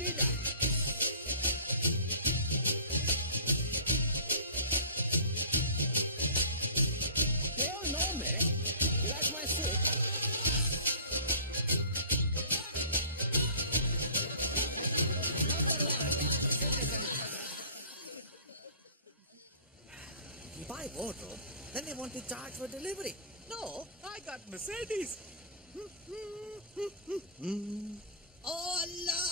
leader. They all know me. You like my suit? Not for long. Citizen. You buy wardrobe, then they want to charge for delivery. No, I got Mercedes. Allah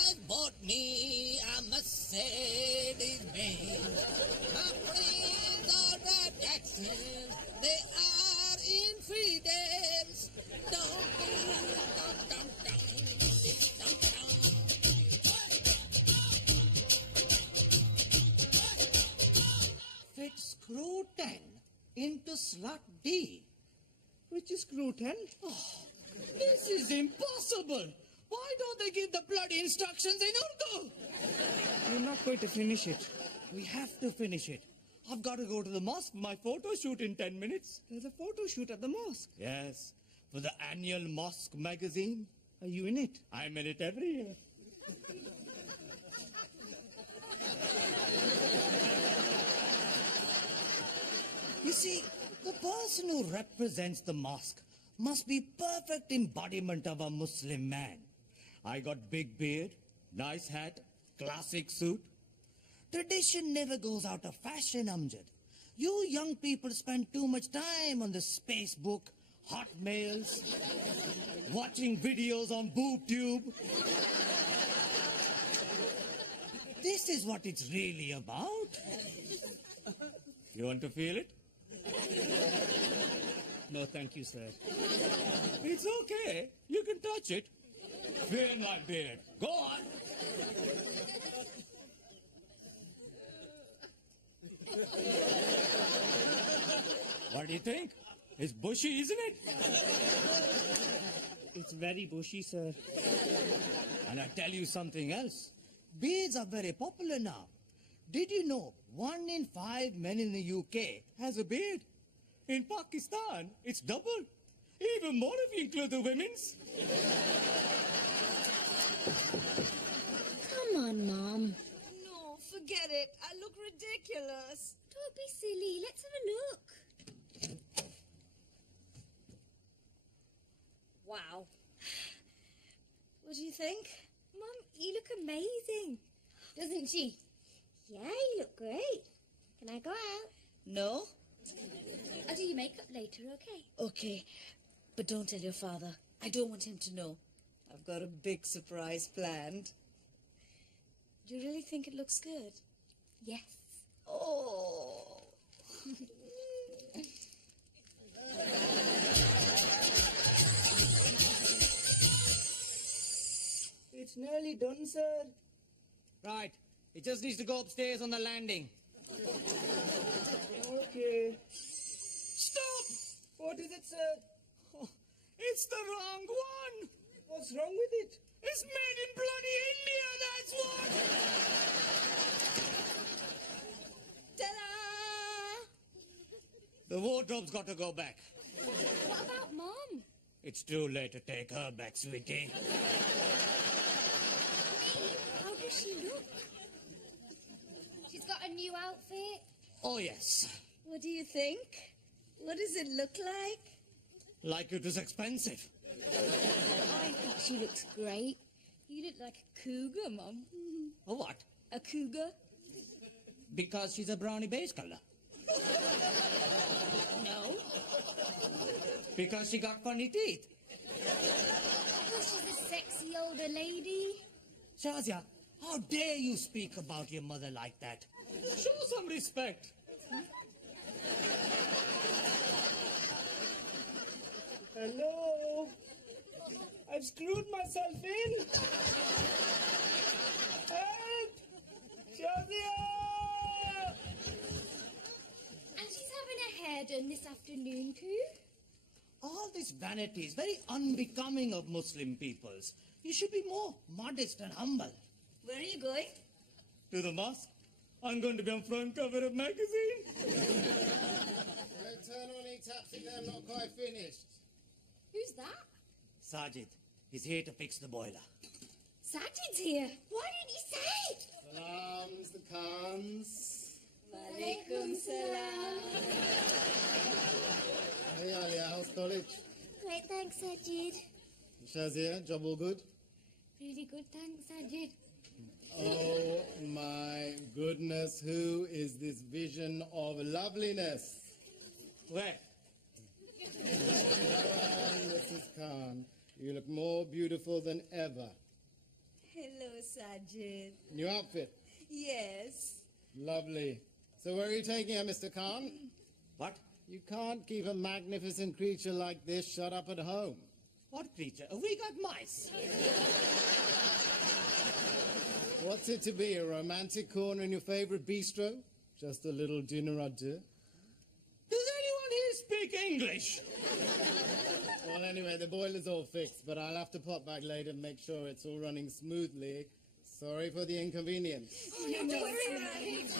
has bought me a Mercedes Benz. My friends are Jacksons. They are infidels. Fit screw 10 into slot D. Which is screw 10? Oh, this is impossible. Why don't they give the bloody instructions in Urdu? We're not going to finish it. We have to finish it. I've got to go to the mosque for my photo shoot in 10 minutes. There's a photo shoot at the mosque? Yes, for the annual mosque magazine. Are you in it? I'm in it every year. You see, the person who represents the mosque must be perfect embodiment of a Muslim man. I got big beard, nice hat, classic suit. Tradition never goes out of fashion, Amjad. You young people spend too much time on the Facebook, hot mails, watching videos on BoobTube. This is what it's really about. You want to feel it? No, thank you, sir. It's okay. You can touch it. Feel my beard. Go on. What do you think? It's bushy, isn't it? It's very bushy, sir. And I tell you something else. Beards are very popular now. Did you know 1 in 5 men in the UK has a beard? In Pakistan, it's double. Even more if you include the women's. Come on, Mom. No, forget it. I look ridiculous. Don't be silly. Let's have a look. Wow. What do you think? Mum, you look amazing. Doesn't she? Yeah, you look great. Can I go out? No? I'll do your makeup later, okay? Okay, but don't tell your father. I don't want him to know. I've got a big surprise planned. Do you really think it looks good? Yes. Oh. It's nearly done, sir. Right. It just needs to go upstairs on the landing. Okay. Stop! What is it, sir? Oh, it's the wrong one. What's wrong with it? It's made in bloody India, that's what! Ta-da! The wardrobe's got to go back. What about Mum? It's too late to take her back, sweetie. How does she look? She's got a new outfit. Oh, yes. What do you think? What does it look like? Like it was expensive. I think she looks great. You look like a cougar, Mum. A what? A cougar? Because she's a brownie base color. No. Because she got funny teeth. Because she's a sexy older lady. Shazia, how dare you speak about your mother like that? Show some respect. Hello? I've screwed myself in. Help! Shazia! And she's having her hair done this afternoon too. All this vanity is very unbecoming of Muslim peoples. You should be more modest and humble. Where are you going? To the mosque. I'm going to be on front cover of magazine. Don't turn on any taps if they're not quite finished. Who's that? Sajid, he's here to fix the boiler. Sajid's here. Why didn't he say? Salam, Mr. Khans. Walaikum salam. Hey, Alia, how's college? Great, thanks, Sajid. Shazia, job all good? Really good, thanks, Sajid. Oh my goodness, who is this vision of loveliness? Where? Mrs. Khan, you look more beautiful than ever. Hello, Sajid. New outfit, Yes. lovely. So where are you taking her, Mr. Khan? What? You can't keep a magnificent creature like this shut up at home. What creature? We got mice. What's it to be, a romantic corner in your favorite bistro? Just a little dinner à deux? Does anyone here speak English? Well, anyway, the boiler's all fixed, but I'll have to pop back later and make sure it's all running smoothly. Sorry for the inconvenience. Don't worry about it.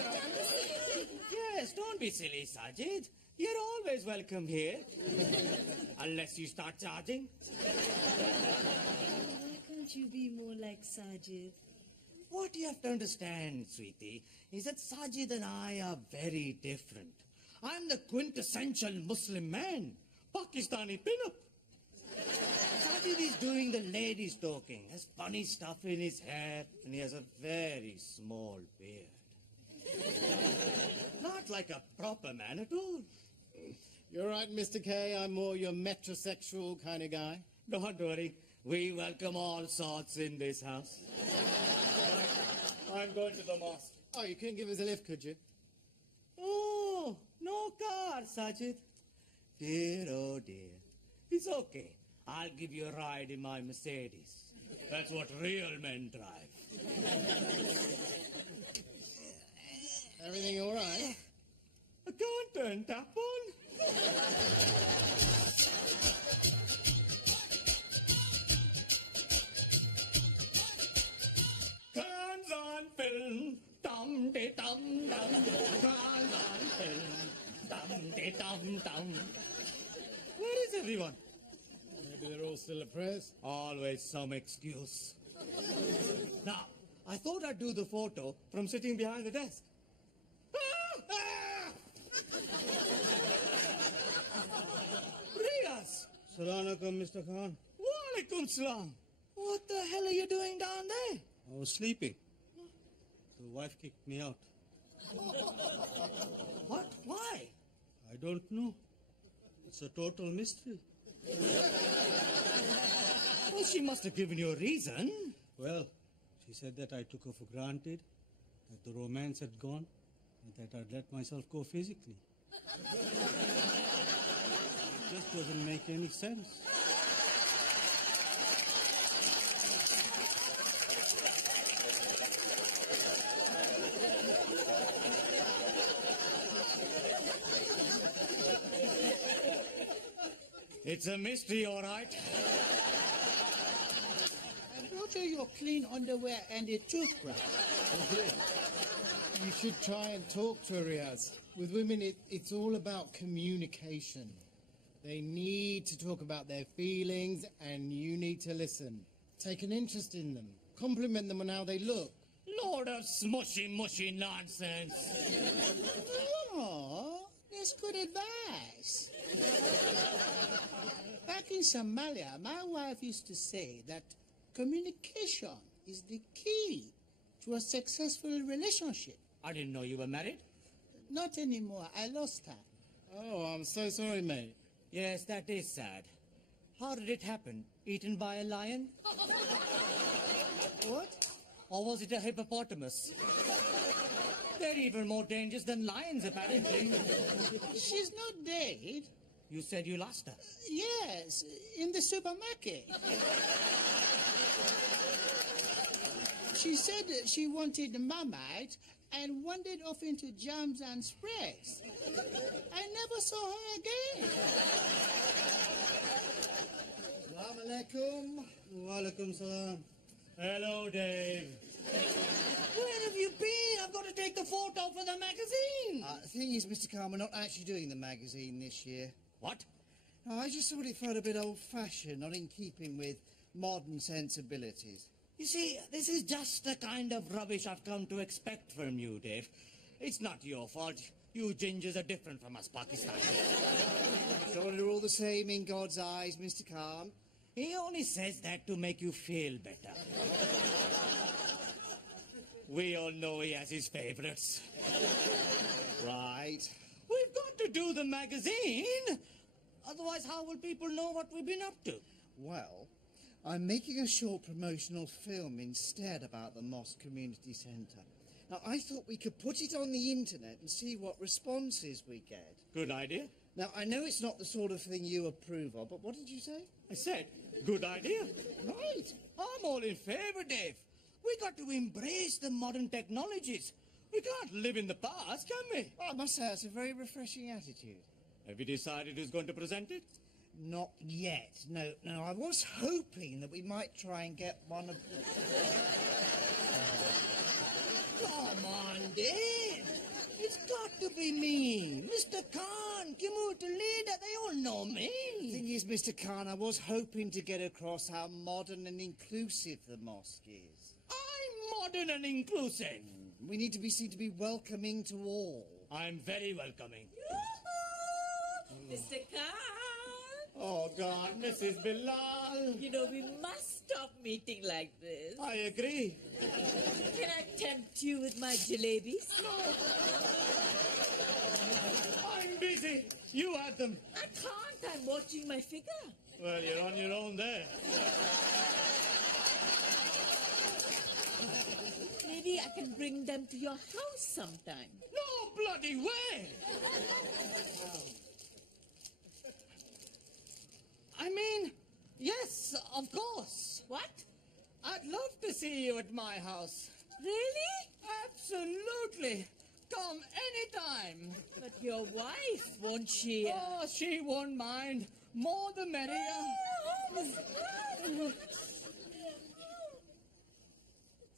Yes, don't be silly, Sajid. You're always welcome here. Unless you start charging. Why can't you be more like Sajid? What you have to understand, sweetie, is that Sajid and I are very different. I'm the quintessential Muslim man. Pakistani pin-up. Sajid is doing the ladies talking, has funny stuff in his hair, and he has a very small beard. Not like a proper man at all. You're right, Mr. K. I'm more your metrosexual kind of guy. Don't worry, we welcome all sorts in this house. I'm going to the mosque. Oh, you couldn't give us a lift, could you? Oh, no car, Sajid. Dear, oh dear. It's okay. I'll give you a ride in my Mercedes. That's what real men drive. Everything all right? I can't turn tap on. Cans on film, dum-de-dum-dum. Cans on film, dum-de-dum-dum. Where is everyone? Maybe they're all still at prayers. Always some excuse. Now, I thought I'd do the photo from sitting behind the desk. Ah! Ah! Riaz! Assalamualaikum, Mr. Khan. Walaikum salam. What the hell are you doing down there? I was sleeping. The wife kicked me out. What? Why? I don't know. It's a total mystery. Well, she must have given you a reason. Well, she said that I took her for granted, that the romance had gone, and that I'd let myself go physically. It just doesn't make any sense. It's a mystery, all right. I brought you your clean underwear and a toothbrush. You should try and talk to her, Riaz. With women, it's all about communication. They need to talk about their feelings, and you need to listen. Take an interest in them. Compliment them on how they look. Load of smushy, mushy nonsense. Oh, that's good advice. Back in Somalia, my wife used to say that communication is the key to a successful relationship. I didn't know you were married. Not anymore. I lost her. Oh, I'm so sorry, mate. Yes, that is sad. How did it happen? Eaten by a lion? What? Or was it a hippopotamus? They're even more dangerous than lions, apparently. She's not dead. You said you lost her. Yes, in the supermarket. She said that she wanted Marmite and wandered off into jams and spreads. I never saw her again. Assalamu alaikum. Walaikum salam. Hello, Dave. Where have you been? I've got to take the photo for the magazine. The thing is, Mr. Khan, we're not actually doing the magazine this year. What? No, I just thought it felt a bit old-fashioned, not in keeping with modern sensibilities. You see, this is just the kind of rubbish I've come to expect from you, Dave. It's not your fault. You gingers are different from us Pakistanis. So you're all the same in God's eyes, Mr. Khan. He only says that to make you feel better. We all know he has his favorites. Right. We've got to do the magazine. Otherwise, how will people know what we've been up to? Well, I'm making a short promotional film instead about the Mosque Community Centre. Now, I thought we could put it on the internet and see what responses we get. Good idea. Now, I know it's not the sort of thing you approve of, but what did you say? I said, good idea. Right. I'm all in favour, Dave. We got to embrace the modern technologies. We can't live in the past, can we? Well, I must say, it's a very refreshing attitude. Have you decided who's going to present it? Not yet. No, I was hoping that we might try and get one of... Come on, Dave. It's got to be me. Mr. Khan, Kimut leader, they all know me. The thing is, Mr. Khan, I was hoping to get across how modern and inclusive the mosque is. I'm modern and inclusive. We need to be seen to be welcoming to all. I'm very welcoming. Mr. Khan! Oh, God, Mrs. Bilal. You know, we must stop meeting like this. I agree. Can I tempt you with my jalebis? No. I'm busy. You have them. I can't. I'm watching my figure. Well, you're on your own there. Maybe I can bring them to your house sometime. No bloody way. I mean, yes, of course. What? I'd love to see you at my house. Really? Absolutely. Come anytime. But your wife, won't she? Oh, she won't mind. More the merrier.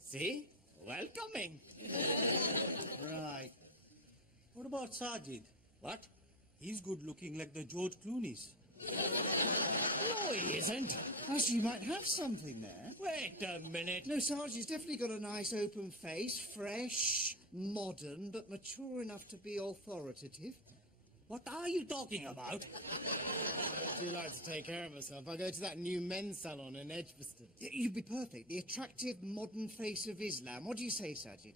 See? Welcoming. Right. What about Sajid? What? He's good looking like the George Clooney's. No, he isn't. Actually, you might have something there. Wait a minute. No, Sarge, he's definitely got a nice open face, fresh, modern, but mature enough to be authoritative. What are you talking about? I do like to take care of myself. I go to that new men's salon in Edgbaston. You'd be perfect. The attractive, modern face of Islam. What do you say, Sajid?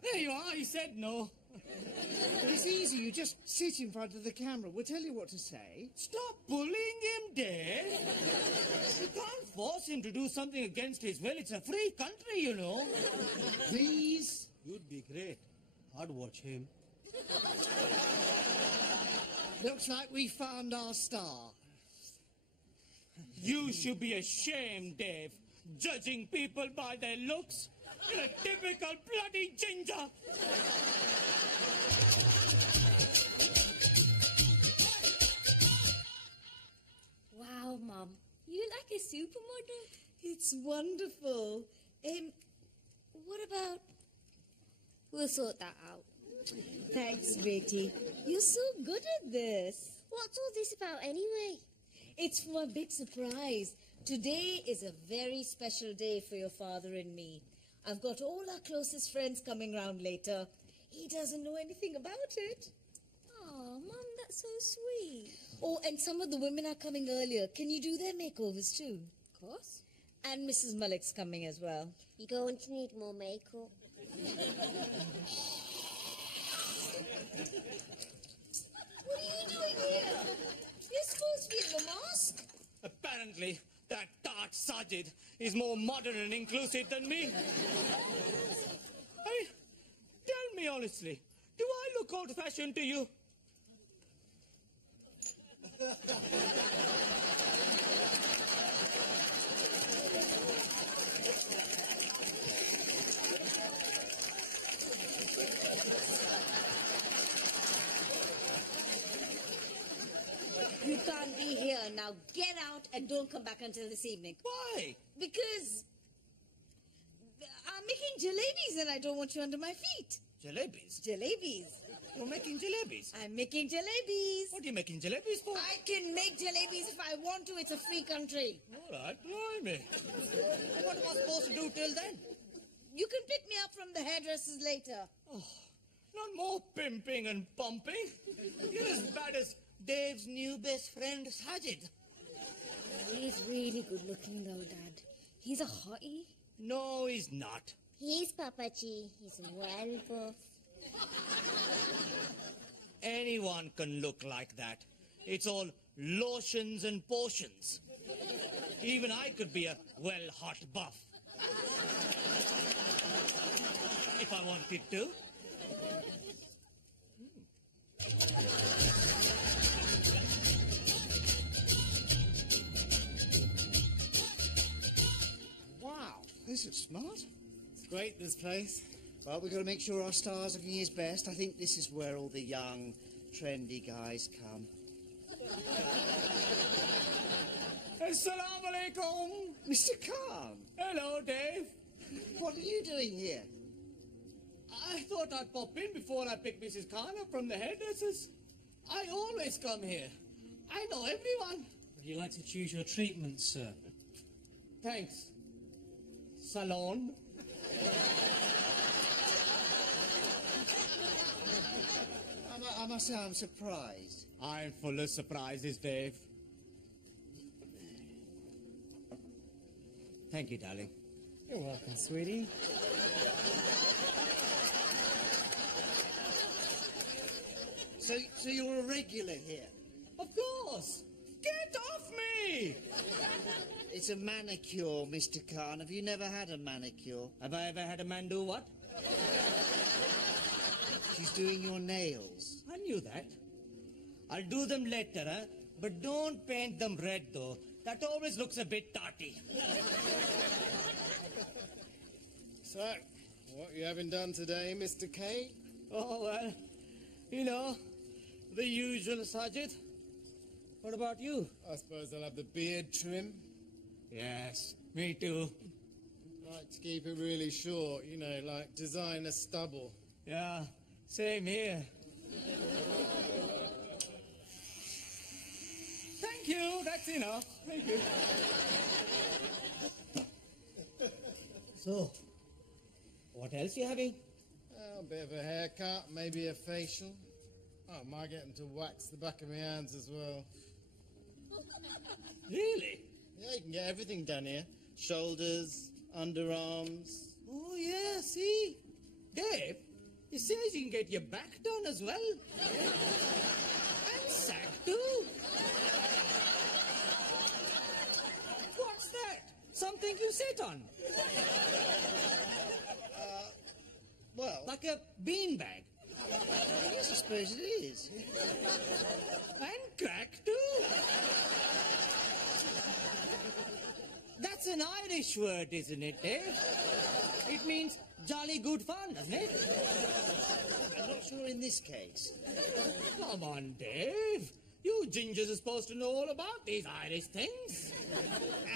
There you are. He said no. But it's easy. You just sit in front of the camera. We'll tell you what to say. Stop bullying him, Dave. You can't force him to do something against his will. It's a free country, you know. Please. You'd be great. I'd watch him. Looks like we found our star. You should be ashamed, Dave. Judging people by their looks. You're a typical bloody ginger. Wow, Mum. You like a supermodel? It's wonderful. What about... We'll sort that out. Thanks, Betty. You're so good at this. What's all this about anyway? It's for a big surprise. Today is a very special day for your father and me. I've got all our closest friends coming round later. He doesn't know anything about it. Oh, Mum, that's so sweet. Oh, and some of the women are coming earlier. Can you do their makeovers too? Of course. And Mrs. Malik's coming as well. You're going to need more makeup. What are you doing here? You're supposed to be in the mosque. Apparently, that tart Sajid is more modern and inclusive than me. Hey, tell me honestly, do I look old-fashioned to you? You can't be here. Now get out and don't come back until this evening. Why? Because I'm making jalebis and I don't want you under my feet. Jalebis? Jalebis. You're making jalebis. I'm making jalebis. What are you making jalebis for? I can make jalebis if I want to. It's a free country. All right, blimey. What am I supposed to do till then? You can pick me up from the hairdressers later. Not more pimping and pumping. You're as bad as Dave's new best friend, Sajid. He's really good looking though, Dad. He's a hottie. No, he's not. He's Papaji. He's well buff. Anyone can look like that. It's all lotions and potions. Even I could be a well-hot buff. If I wanted to. Wow, this is smart. It's great, this place. Well, we've got to make sure our star's looking his best. I think this is where all the young, trendy guys come. Assalamu alaikum. Mr. Khan, Hello, Dave. what are you doing here? I thought I'd pop in before I pick Mrs. Khan up from the hairdressers. I always come here. I know everyone. Would you like to choose your treatment, sir? Thanks. Salon. I must say I'm surprised. I'm full of surprises, Dave. Thank you, darling. You're welcome, sweetie. So you're a regular here? Of course. Get off me! It's a manicure, Mr. Khan. Have you never had a manicure? Have I ever had a man do what? She's doing your nails. I knew that. I'll do them later, huh? But don't paint them red, though. That always looks a bit tarty. So, what you having done today, Mr. K? Oh, well, you know, the usual, Sajid. What about you? I suppose I'll have the beard trim. Yes, me too. Like to keep it really short, you know, like designer stubble. Yeah, same here. Thank you, that's enough. Thank you. So, what else you having? A bit of a haircut, maybe a facial. Oh, am I getting to wax the back of my hands as well? Really? Yeah, you can get everything done here. Shoulders, underarms. Oh, yeah, see? Dave, it says you can get your back done as well. And sack too. What's that? Something you sit on? Well, Like a beanbag. yes, I suppose it is. And crack too. That's an Irish word, isn't it, Dave? It means jolly good fun, doesn't it? I'm not sure in this case. Come on, Dave. You gingers are supposed to know all about these Irish things.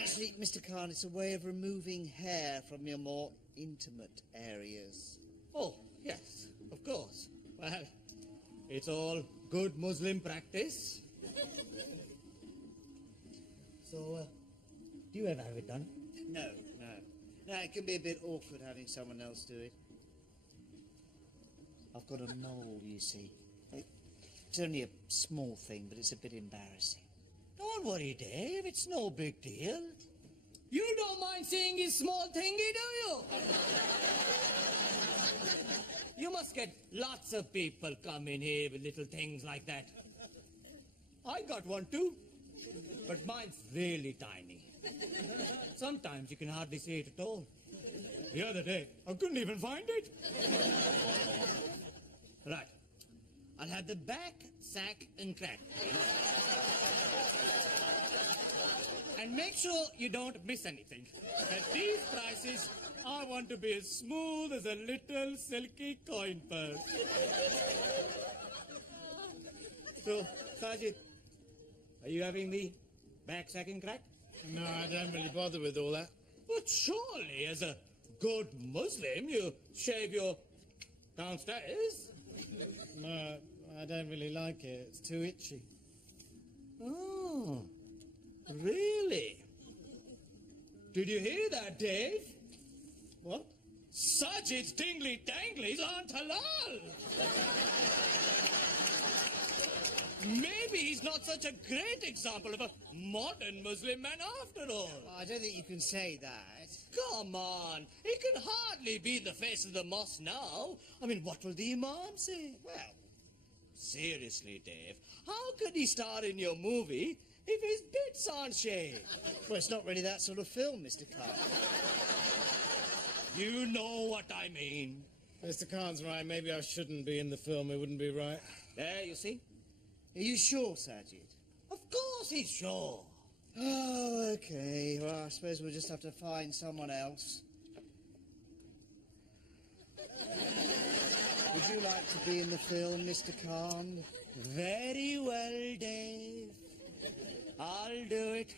Actually, Mr. Khan, it's a way of removing hair from your more intimate areas. Oh, yes, of course. Well, it's all good Muslim practice. So, do you ever have it done? No. No, it can be a bit awkward having someone else do it. I've got a mole, you see. It's only a small thing, but it's a bit embarrassing. Don't worry, Dave. It's no big deal. You don't mind seeing his small thingy, do you? You must get lots of people coming here with little things like that. I got one too, but mine's really tiny. Sometimes you can hardly see it at all. The other day, I couldn't even find it. Right. I'll have the back, sack, and crack. And make sure you don't miss anything. At these prices, I want to be as smooth as a little silky coin purse. So, Sajid, are you having the back, sack, and crack? No, I don't really bother with all that. But surely, as a good Muslim, you shave your downstairs. No, I don't really like it. It's too itchy. Oh, really? Did you hear that, Dave? What? Sajid's tingly-tanglies aren't halal. Maybe he's not such a great example of a modern Muslim man after all. I don't think you can say that. Come on, he can hardly be the face of the mosque now. I mean, what will the Imam say? Well, seriously, Dave, how could he star in your movie if his bits aren't shaved? Well, it's not really that sort of film, Mr. Khan. You know what I mean. Mr. Khan's right. Maybe I shouldn't be in the film. It wouldn't be right. There, you see? Are you sure, Sajid? Of course he's sure. Oh, okay. Well, I suppose we'll just have to find someone else. Would you like to be in the film, Mr. Khan? Very well, Dave. I'll do it.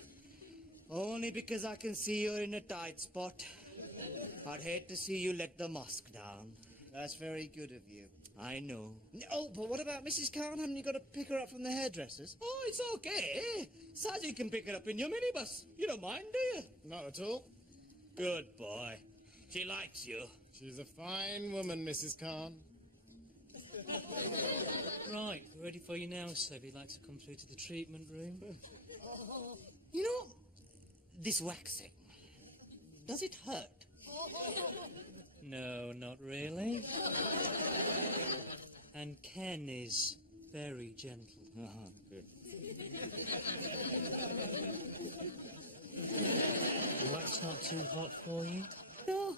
Only because I can see you're in a tight spot. I'd hate to see you let the mosque down. That's very good of you. I know. Oh, but what about Mrs. Khan? Haven't you got to pick her up from the hairdressers? Oh, it's okay. Sajid can pick her up in your minibus. You don't mind, do you? Not at all. Good boy. She likes you. She's a fine woman, Mrs. Khan. Right, we're ready for you now, sir. If you'd like to come through to the treatment room. You know, this waxing, does it hurt? No, not really. And Ken is very gentle. Good. The wax not too hot for you? No,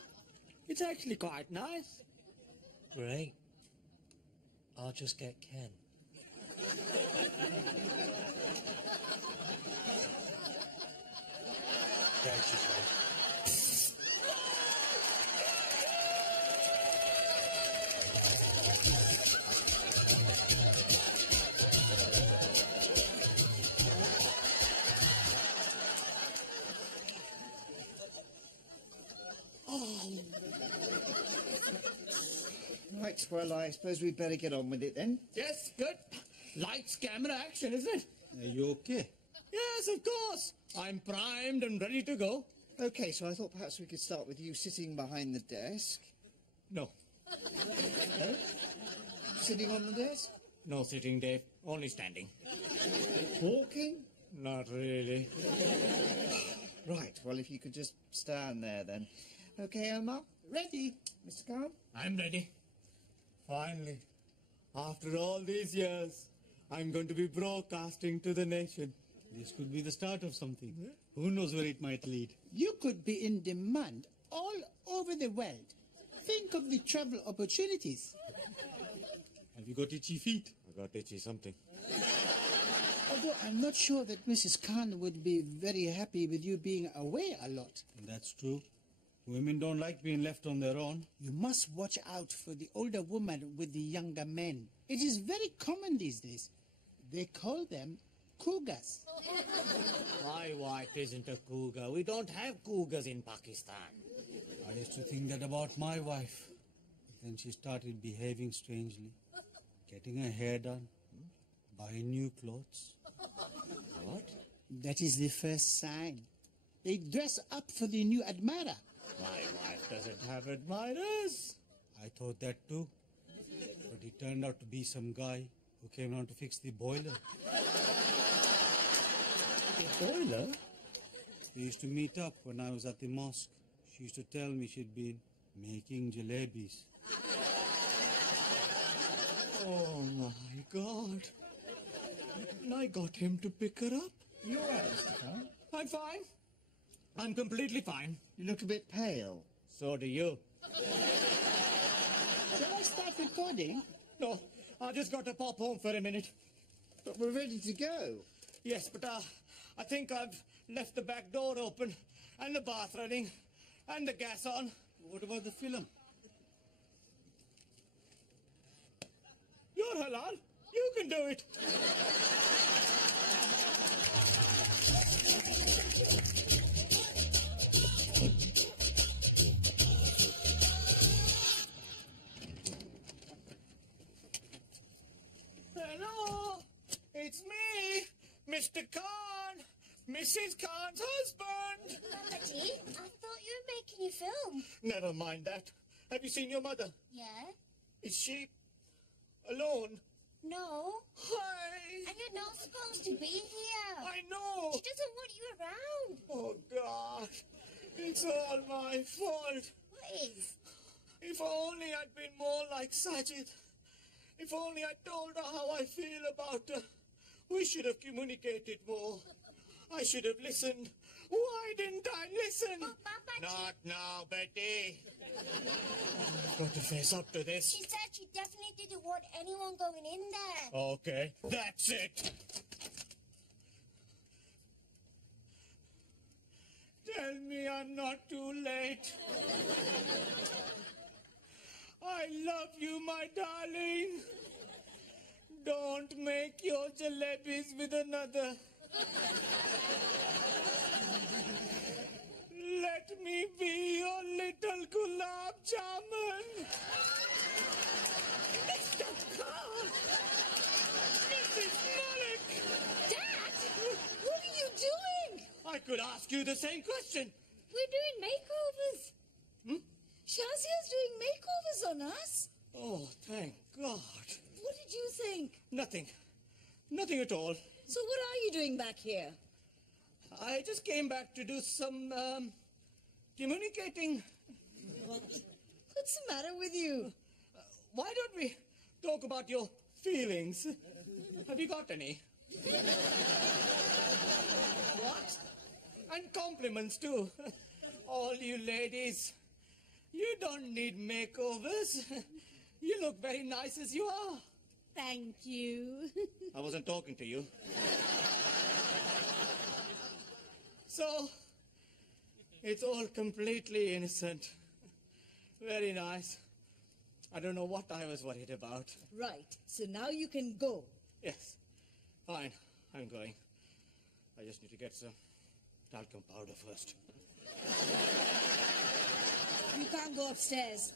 it's actually quite nice. Great. I'll just get Ken. Brace yourself. Right, well, I suppose we'd better get on with it then. Yes, good. Lights, camera, action, isn't it? Are you okay? Yes, of course. I'm primed and ready to go. Okay, so I thought perhaps we could start with you sitting behind the desk. No. No? Sitting on the desk? No sitting, Dave. Only standing. Walking? Not really. Right, well, if you could just stand there then. Okay, Omar? Ready. Mr. Khan? I'm ready. Finally. After all these years, I'm going to be broadcasting to the nation. This could be the start of something. Who knows where it might lead? You could be in demand all over the world. Think of the travel opportunities. Have you got itchy feet? I got itchy something. Although I'm not sure that Mrs. Khan would be very happy with you being away a lot. That's true. Women don't like being left on their own. You must watch out for the older woman with the younger men. It is very common these days. They call them cougars. My wife isn't a cougar. We don't have cougars in Pakistan. I used to think that about my wife. But then she started behaving strangely. Getting her hair done. Buying new clothes. What? That is the first sign. They dress up for the new admirer. My wife doesn't have admirers. I thought that too. But it turned out to be some guy who came around to fix the boiler. The boiler? We used to meet up when I was at the mosque. She used to tell me she'd been making jalebis. Oh, my God. And I got him to pick her up. You all right, Mr. Khan? I'm fine. I'm completely fine. You look a bit pale. So do you. Shall I start recording? No, I just got to pop home for a minute. But we're ready to go. Yes, but I think I've left the back door open and the bath running and the gas on. What about the film? You're halal. You can do it. Mr. Khan! Mrs. Khan's husband! Daddy, I thought you were making your film. Never mind that. Have you seen your mother? Yeah? Is she alone? No. Hi! And you're not supposed to be here. I know! She doesn't want you around. Oh, God. It's all my fault. What is? If only I'd been more like Sajid. If only I told her how I feel about her. We should have communicated more. I should have listened. Why didn't I listen? But Papa, Not now, Betty. I've got to face up to this. she said she definitely didn't want anyone going in there. Okay, that's it. Tell me I'm not too late. I love you, my darling. Don't make your jalebis with another. Let me be your little gulab jamun. Mr. Khan! Mrs. Malik! Dad! What are you doing? I could ask you the same question. We're doing makeovers. Shazia's doing makeovers on us. Oh, thank God. What did you think? Nothing. Nothing at all. So what are you doing back here? I just came back to do some, communicating. What's the matter with you? Why don't we talk about your feelings? Have you got any? What? And compliments, too. All you ladies. You don't need makeovers. You look very nice as you are. Thank you. I wasn't talking to you. So, it's all completely innocent. Very nice. I don't know what I was worried about. Right, so now you can go. Yes, fine, I'm going. I just need to get some talcum powder first. You can't go upstairs.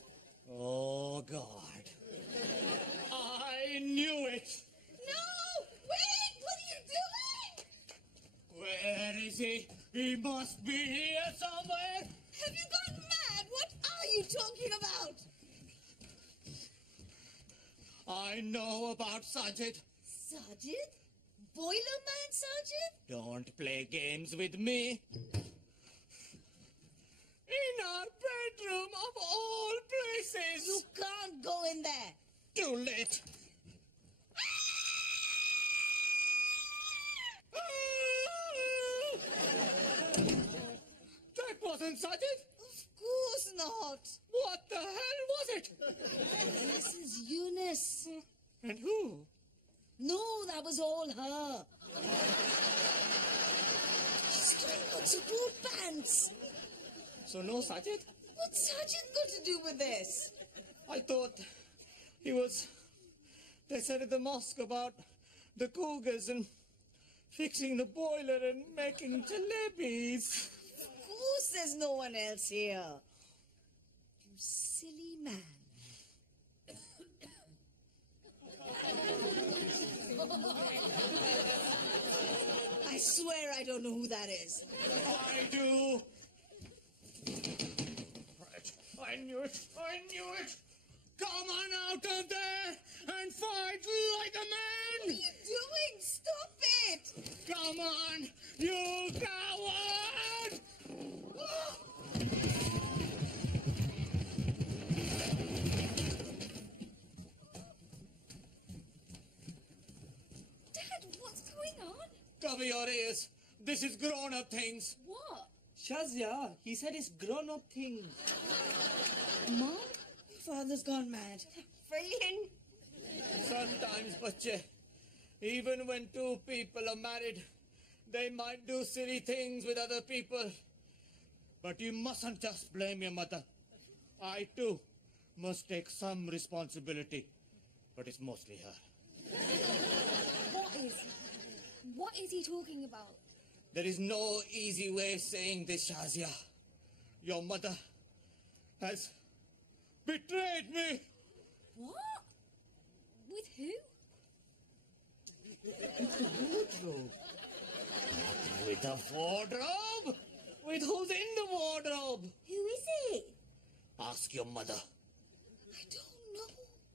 Oh, God. I knew it. No! Wait! What are you doing? Where is he? He must be here somewhere. Have you gone mad? What are you talking about? I know about Sajid. Sajid? Boilerman Sajid? Don't play games with me. In our bedroom of all places. You can't go in there. Too late. That wasn't Sajid. Of course not. What the hell was it? This is Eunice. And who? No, that was all her. She's doing good support pants. So no Sajid? What's Sajid got to do with this? I thought he was... They said at the mosque about the cougars and fixing the boiler and making jalebis. Of course there's no one else here. You silly man. I swear I don't know who that is. I do. Right. I knew it. I knew it. Come on out of there and fight like a man. What are you doing? Stop it! Come on, you coward! Dad, what's going on? Cover your ears. This is grown-up things. What? Shazia, he said it's grown-up thing. Mom? Father's gone mad. Brilliant. Sometimes, bache, even when two people are married, they might do silly things with other people. But you mustn't just blame your mother. I, too, must take some responsibility. But it's mostly her. What is he talking about? There is no easy way of saying this, Shazia. Your mother has betrayed me. What? With who? Into the wardrobe. With a wardrobe? With who's in the wardrobe? Who is it? Ask your mother. I don't know.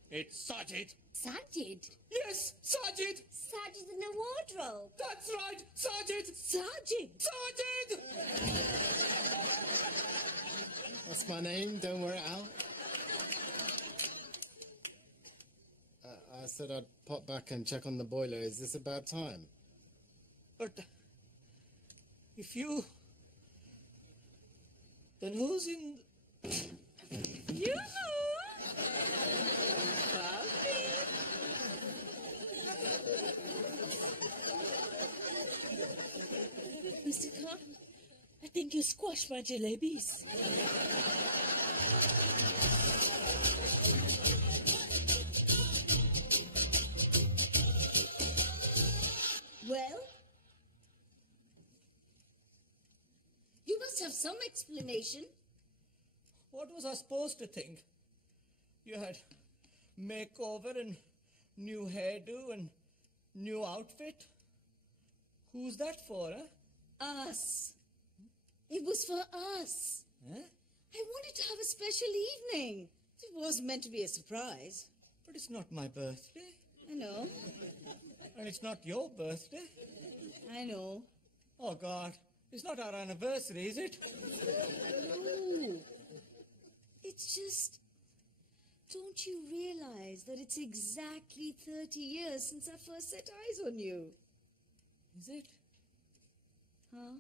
It's Sajid. Sajid. Yes, Sajid. Sajid in the wardrobe. That's right, Sajid. Sajid! Sajid! That's my name, don't wear it out. I said I'd pop back and check on the boiler. Is this a bad time? But if you... Then who's in... You! Mr. Khan, I think you squashed my jalebis. Well, you must have some explanation. What was I supposed to think? You had makeover and new hairdo and new outfit? Who's that for, eh? Us. It was for us. Huh? I wanted to have a special evening. It wasn't meant to be a surprise. But it's not my birthday. I know. And it's not your birthday. I know. Oh, God. It's not our anniversary, is it? No. It's just... Don't you realize that it's exactly 30 years since I first set eyes on you? Is it? Huh?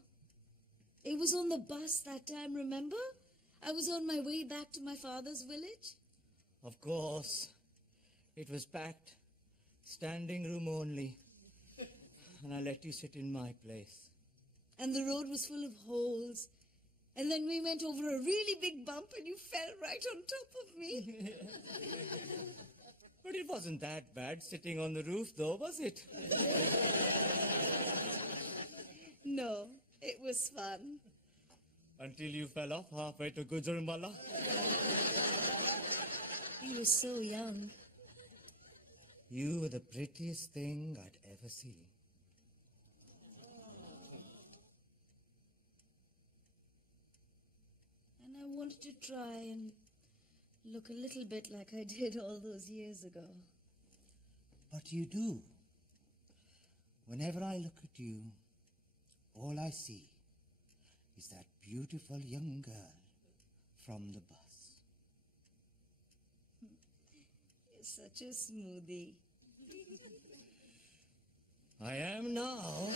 It was on the bus that time, remember? I was on my way back to my father's village. Of course. It was packed. Standing room only. And I let you sit in my place. And the road was full of holes. And then we went over a really big bump and you fell right on top of me. But it wasn't that bad sitting on the roof, though, was it? No, it was fun. Until you fell off halfway to Gujranwala. You were so young. You were the prettiest thing I'd ever seen. And I wanted to try and look a little bit like I did all those years ago. But you do. Whenever I look at you, all I see is that beautiful young girl from the bus. You're such a smoothie. I am now.